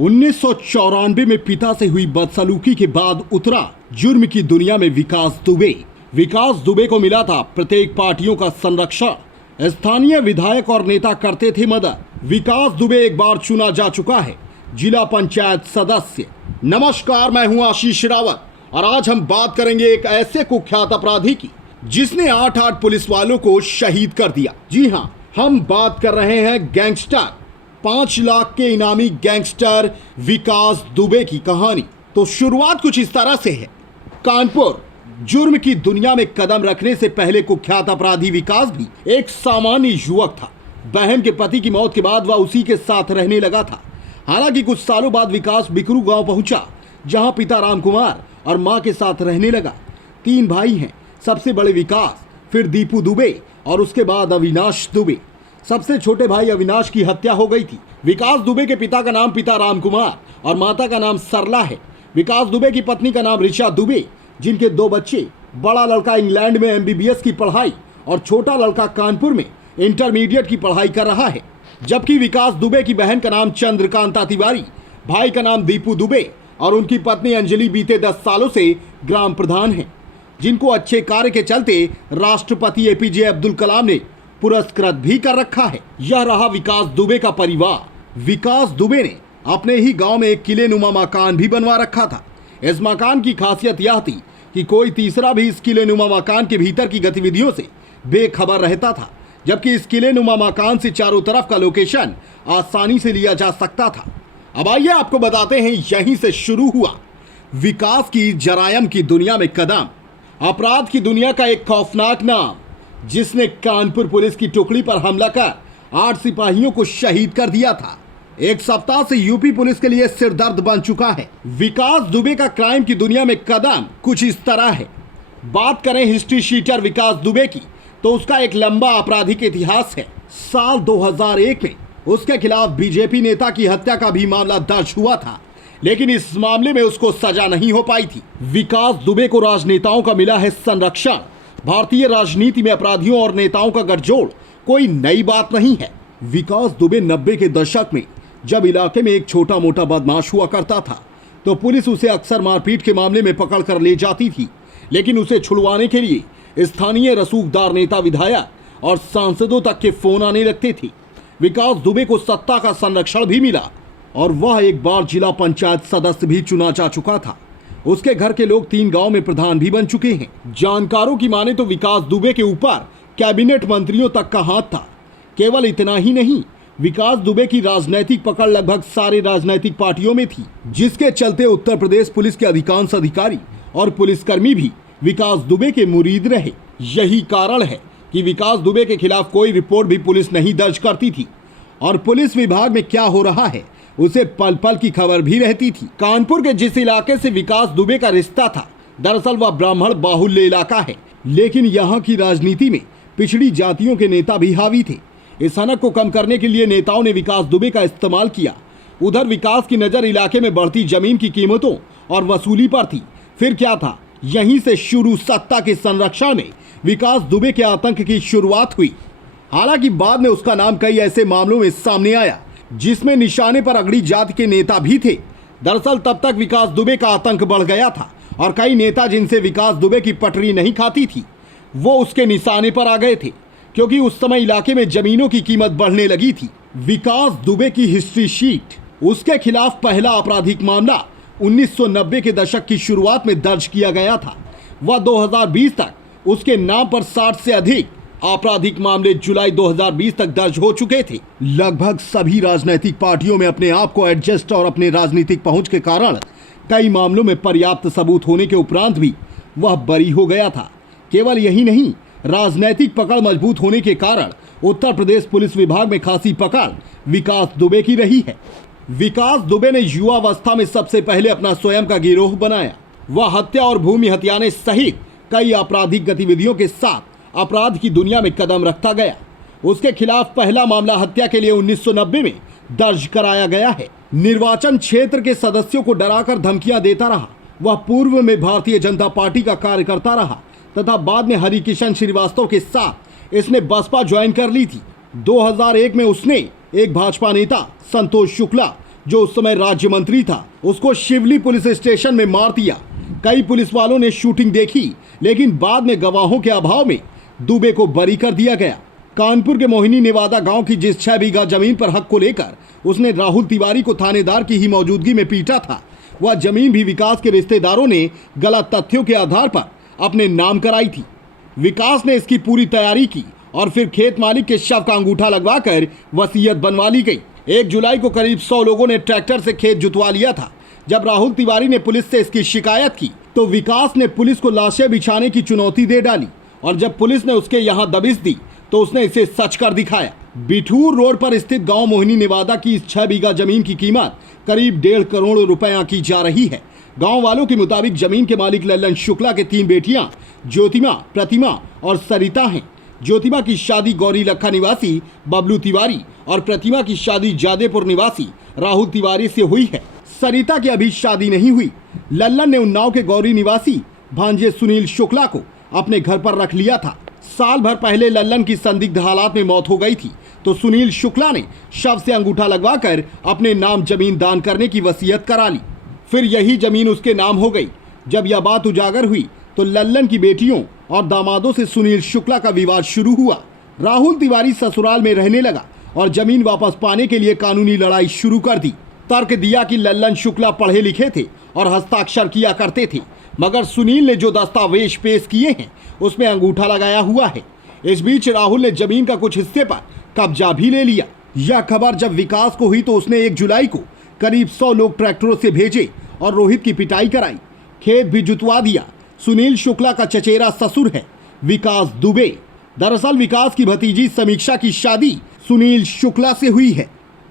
1994 में पिता से हुई बदसलूकी के बाद उतरा जुर्म की दुनिया में विकास दुबे। विकास दुबे को मिला था प्रत्येक पार्टियों का संरक्षण। स्थानीय विधायक और नेता करते थे मदद। विकास दुबे एक बार चुना जा चुका है जिला पंचायत सदस्य। नमस्कार, मैं हूं आशीष रावत और आज हम बात करेंगे एक ऐसे कुख्यात अपराधी की जिसने 8 पुलिस वालों को शहीद कर दिया। जी हां, हम बात कर रहे हैं गैंगस्टर 5 लाख के इनामी गैंगस्टर विकास दुबे की कहानी। तो शुरुआत कुछ इस तरह से है। कानपुर जुर्म की दुनिया में कदम रखने से पहले कुख्यात अपराधी विकास भी एक सामान्य युवक था। बहन के पति की मौत के बाद वह उसी के साथ रहने लगा था। हालांकि कुछ सालों बाद विकास बिकरू गांव पहुंचा, जहां पिता रामकुमार और मां के साथ रहने लगा। 3 भाई हैं, सबसे बड़े विकास, फिर दीपू दुबे और उसके बाद अविनाश दुबे। सबसे छोटे भाई अविनाश की हत्या हो गई थी। विकास दुबे के पिता का नाम पिता रामकुमार और माता का नाम सरला है। विकास दुबे की पत्नी का नाम ऋचा दुबे, जिनके 2 बच्चे, बड़ा लड़का इंग्लैंड में MBBS की पढ़ाई और छोटा लड़का कानपुर में इंटरमीडिएट की पढ़ाई कर रहा है। जबकि विकास दुबे की बहन का नाम चंद्रकांता तिवारी, भाई का नाम दीपू दुबे और उनकी पत्नी अंजलि बीते 10 सालों से ग्राम प्रधान हैं, जिनको अच्छे कार्य के चलते राष्ट्रपति APJ अब्दुल कलाम ने पुरस्कृत भी कर रखा है। यह रहा विकास दुबे का परिवार। विकास दुबे ने अपने ही गांव में एक किले नुमा मकान भी बनवा रखा था। इस मकान की खासियत यह थी कि कोई तीसरा भी इस किले नुमा मकान के भीतर की गतिविधियों से बेखबर रहता था, जबकि इस किले नुमा मकान से चारों तरफ का लोकेशन आसानी से लिया जा सकता था। अब आइए आपको बताते हैं यहीं से शुरू हुआ विकास की जरायम की दुनिया में कदम। अपराध की दुनिया का एक खौफनाक नाम, जिसने कानपुर पुलिस की टुकड़ी पर हमला कर 8 सिपाहियों को शहीद कर दिया था, एक सप्ताह से यूपी पुलिस के लिए सिरदर्द बन चुका है। विकास दुबे का क्राइम की दुनिया में कदम कुछ इस तरह है। बात करें हिस्ट्री शीटर विकास दुबे की, तो उसका एक लंबा आपराधिक इतिहास है। साल 2001 में उसके खिलाफ बीजेपी नेता की हत्या का भी मामला दर्ज हुआ था, लेकिन इस मामले में उसको सजा नहीं हो पाई थी। विकास दुबे को राजनेताओं का मिला है संरक्षण। भारतीय राजनीति में अपराधियों और नेताओं का गठजोड़ कोई नई बात नहीं है। विकास दुबे 90 के दशक में जब इलाके में एक छोटा मोटा बदमाश हुआ करता था, तो पुलिस उसे अक्सर मारपीट के मामले में पकड़ कर ले जाती थी, लेकिन उसे छुड़वाने के लिए स्थानीय रसूखदार नेता, विधायक और सांसदों तक के फोन आने लगते थे। विकास दुबे को सत्ता का संरक्षण भी मिला और वह एक बार जिला पंचायत सदस्य भी चुना जा चुका था। उसके घर के लोग 3 गांव में प्रधान भी बन चुके हैं। जानकारों की माने तो विकास दुबे के ऊपर कैबिनेट मंत्रियों तक का हाथ था। केवल इतना ही नहीं, विकास दुबे की राजनीतिक पकड़ लगभग सारे राजनीतिक पार्टियों में थी, जिसके चलते उत्तर प्रदेश पुलिस के अधिकांश अधिकारी और पुलिसकर्मी भी विकास दुबे के मुरीद रहे। यही कारण है कि विकास दुबे के खिलाफ कोई रिपोर्ट भी पुलिस नहीं दर्ज करती थी और पुलिस विभाग में क्या हो रहा है उसे पल पल की खबर भी रहती थी। कानपुर के जिस इलाके से विकास दुबे का रिश्ता था, दरअसल वह ब्राह्मण बाहुल्य इलाका है, लेकिन यहाँ की राजनीति में पिछड़ी जातियों के नेता भी हावी थे। इस हनक को कम करने के लिए नेताओं ने विकास दुबे का इस्तेमाल किया। उधर विकास की नजर इलाके में बढ़ती जमीन की कीमतों और वसूली पर थी। फिर क्या था, यहीं से शुरू सत्ता के संरक्षण में विकास दुबे के आतंक की शुरुआत हुई। हालांकि बाद में उसका नाम कई ऐसे मामलों में सामने आया जिसमें निशाने पर अगड़ी जाति के नेता भी थे। दरअसल तब तक विकास दुबे का आतंक बढ़ गया था और कई नेता जिनसे विकास दुबे की पटरी नहीं खाती थी, वो उसके निशाने पर आ गए थे, क्योंकि उस समय इलाके में जमीनों की कीमत बढ़ने लगी थी। विकास दुबे की हिस्ट्री शीट, उसके खिलाफ पहला आपराधिक मामला 1990 के दशक की शुरुआत में दर्ज किया गया था। वह 2020 तक उसके नाम पर 60 से अधिक आपराधिक मामले जुलाई 2020 तक दर्ज हो चुके थे। लगभग सभी राजनीतिक पार्टियों में अपने आप को एडजस्ट और अपने राजनीतिक पहुंच के कारण कई मामलों में पर्याप्त सबूत होने के उपरांत भी वह बरी हो गया था। केवल यही नहीं, राजनीतिक पकड़ मजबूत होने के कारण उत्तर प्रदेश पुलिस विभाग में खासी पकड़ विकास दुबे की रही है। विकास दुबे ने युवावस्था में सबसे पहले अपना स्वयं का गिरोह बनाया। वह हत्या और भूमि हत्याने सहित कई आपराधिक गतिविधियों के साथ अपराध की दुनिया में कदम रखता गया। उसके खिलाफ पहला मामला हत्या के लिए 1990 में दर्ज कराया गया है। निर्वाचन क्षेत्र के सदस्यों को डराकर धमकियां देता रहा। वह पूर्व में भारतीय जनता पार्टी का कार्यकर्ता रहा तथा बाद में हरिकिशन श्रीवास्तव के साथ इसने बसपा ज्वाइन कर ली थी। 2001 में उसने एक भाजपा नेता संतोष शुक्ला जो उस समय राज्य मंत्री था, उसको शिवली पुलिस स्टेशन में मार दिया। कई पुलिस वालों ने शूटिंग देखी, लेकिन बाद में गवाहों के अभाव में दुबे को बरी कर दिया गया। कानपुर के मोहिनी नेवादा गांव की जिस 6 बीघा जमीन पर हक को लेकर उसने राहुल तिवारी को थानेदार की ही मौजूदगी में पीटा था, वह जमीन भी विकास के रिश्तेदारों ने गलत तथ्यों के आधार पर अपने नाम कराई थी। विकास ने इसकी पूरी तैयारी की और फिर खेत मालिक के शव का अंगूठा लगवाकर वसीयत बनवा ली गई। 1 जुलाई को करीब 100 लोगों ने ट्रैक्टर से खेत जुतवा लिया था। जब राहुल तिवारी ने पुलिस से इसकी शिकायत की तो विकास ने पुलिस को लाशें बिछाने की चुनौती दे डाली और जब पुलिस ने उसके यहाँ दबिश दी तो उसने इसे सच कर दिखाया। बिठूर रोड पर स्थित गांव मोहिनी नेवादा की इस 6 बीघा जमीन की कीमत करीब 1.5 करोड़ रुपया की जा रही है। गांव वालों के मुताबिक जमीन के मालिक लल्लन शुक्ला के 3 बेटियां ज्योतिमा, प्रतिमा और सरिता हैं। ज्योतिमा की शादी गौरी लखा निवासी बबलू तिवारी और प्रतिमा की शादी जादेपुर निवासी राहुल तिवारी से हुई है। सरिता की अभी शादी नहीं हुई। लल्लन ने उन्नाव के गौरी निवासी भांजे सुनील शुक्ला को अपने घर पर रख लिया था। साल भर पहले लल्लन की संदिग्ध हालात में मौत हो गई थी तो सुनील शुक्ला ने शव से अंगूठा लगवाकर अपने नाम जमीन दान करने की वसीयत करा ली। फिर यही जमीन उसके नाम हो गई। जब यह बात उजागर हुई तो लल्लन की बेटियों और दामादों से सुनील शुक्ला का विवाद शुरू हुआ। राहुल तिवारी ससुराल में रहने लगा और जमीन वापस पाने के लिए कानूनी लड़ाई शुरू कर दी। तर्क दिया कि लल्लन शुक्ला पढ़े लिखे थे और हस्ताक्षर किया करते थे, मगर सुनील ने जो दस्तावेज पेश किए हैं उसमें अंगूठा लगाया हुआ है। इस बीच राहुल ने जमीन का कुछ हिस्से पर कब्जा भी ले लिया। यह खबर जब विकास को हुई तो उसने 1 जुलाई को करीब 100 लोग ट्रैक्टरों से भेजे और रोहित की पिटाई कराई, खेत भी जुतवा दिया। सुनील शुक्ला का चचेरा ससुर है विकास दुबे। दरअसल विकास की भतीजी समीक्षा की शादी सुनील शुक्ला से हुई है।